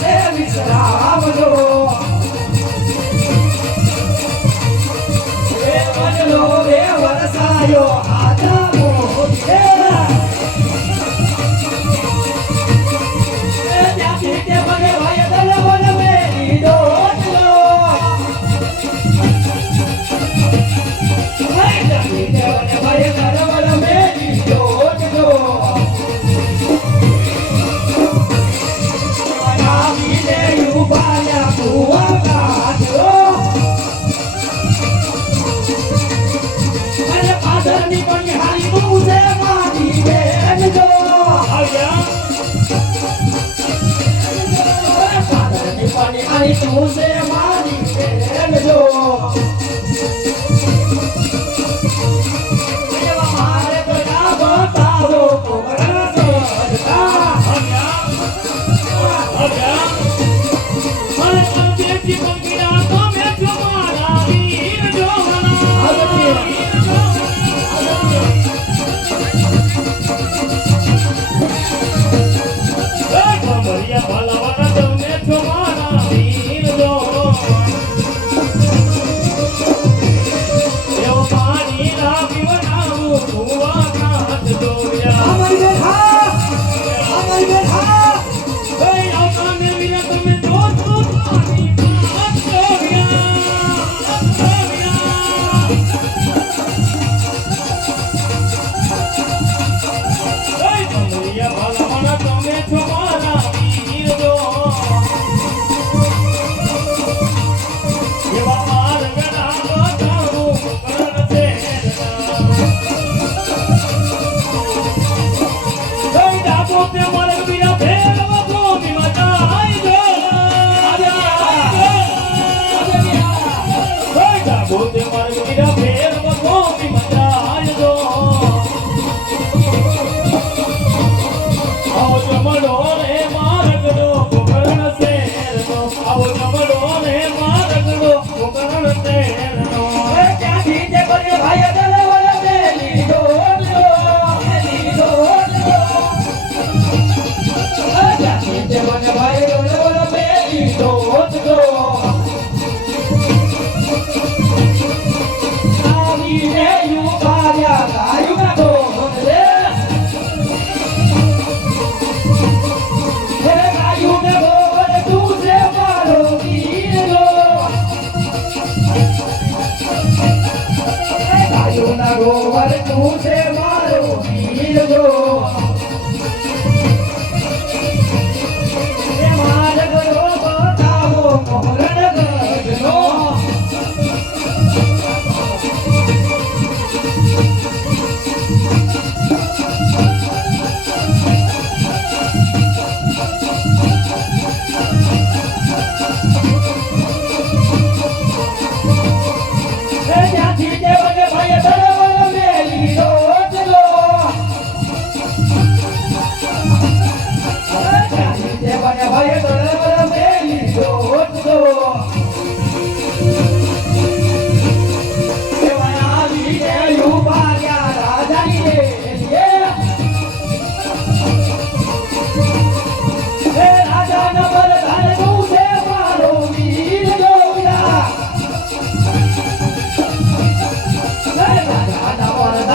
There is a famoso. Escutem ગોવર તું છે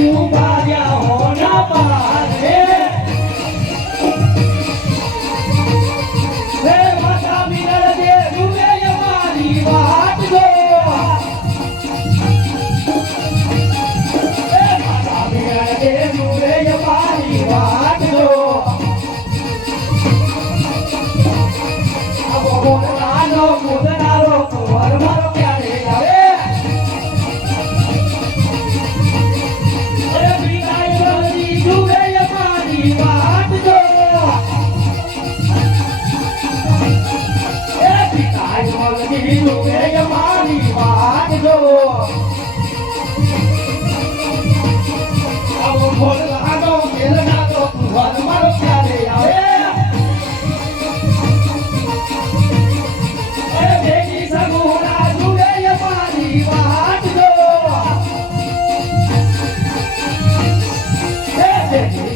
derrubar e a Thank you.